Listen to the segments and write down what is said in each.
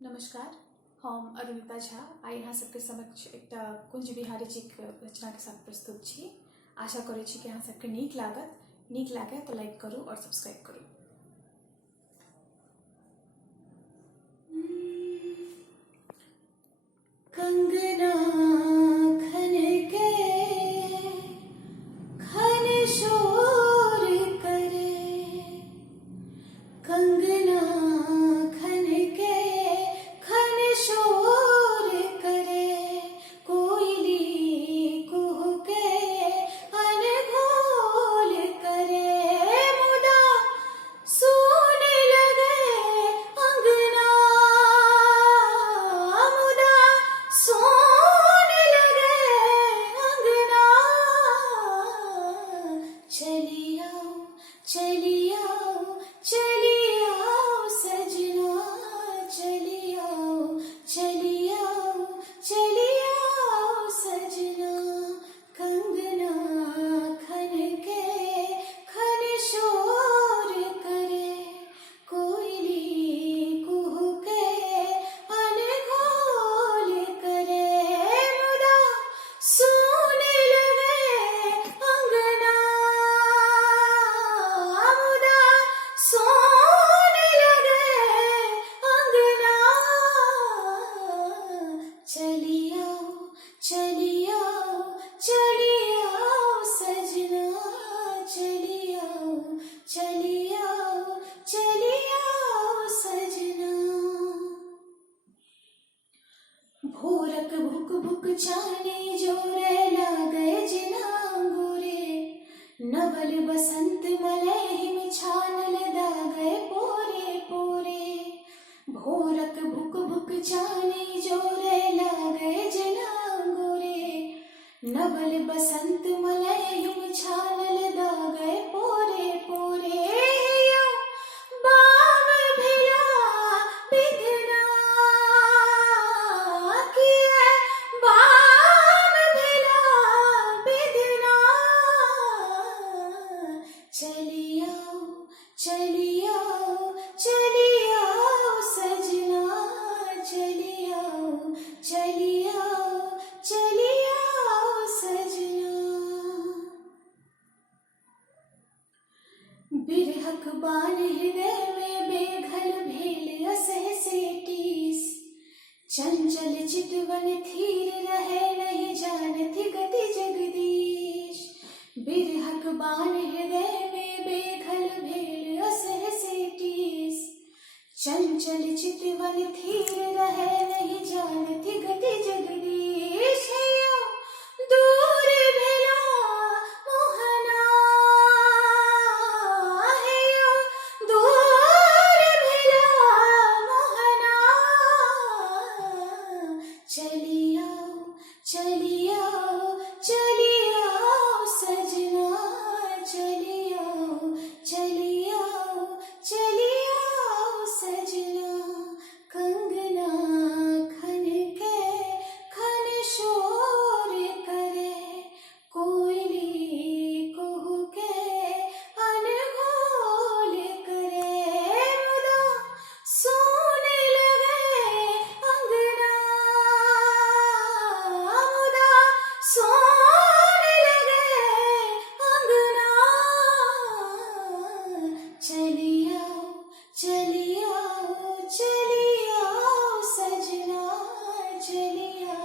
नमस्कार, हम अरुणिता झा आई यहाँ सबके समक्ष एक कुंज बिहारी जी के रचना के साथ प्रस्तुत छी। आशा करै छी कि अहाँ सबके नीक लागे तो लाइक करू और सब्सक्राइब करू। कंगना खन के खन शोर करे, कंगना खन के खन शोर करे, कोयली कुहू के अनघोल करे, मुदा सुन लगे अंगना, मुदा सोन लगे अंगना। चलिया चलिया चलिया सजना, चलिया चलिया चलिया सजना, कंगना खन के खन शोर करे, कोयली कुहू के अनघोल करे, मुदा सुन लगे अंगना, मुदा सोन लगे अंगना। चलिया चलिया चलिया सजना, चलिया चलिया चलिया सजना। भोरक भुक भुक चाने जोरे लागे जिनांगुरे, नवल बसंत मलहिम छानल दागे पोरे पोरे, भोरक भुक भुक चाने जोरे लागे जिनांगुरे, नवल बसंत मलहिम छानल दागे पोरे पोरे, बाम भिला बिधना किए, बाम भिला बिधना। चलिया चलिया चलिया सजना, चलिया चलिया चलिया सजना। बिरहक बान हृदय में बेघल भेल असहसे टीस, चंचल चितवन थीर रहे नहीं जानती गति जगदीश। बिरहक बान हृदय में बेघल भेल असहसे टीस, चंचल चितवन थीर रहे नहीं जानती गति जगदीश। दूर भेला मोहना, दूर भेला मोहना। चलिया चलिया चलिया सजना, चलिया चलिया चलिया सजना, कंगना खन के खन शोर करे, कोयली कुहू के अनघोल करे, मुदा सोन लगे अंगना, मुदा सोन लगे अंगना। चलिया चलिया चलिया सजना, चलिया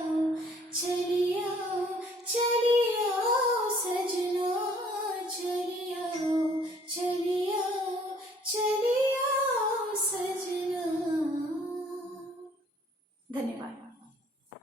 चलिया चलिया सजना, चलिया चलिया चलिया सजना। धन्यवाद।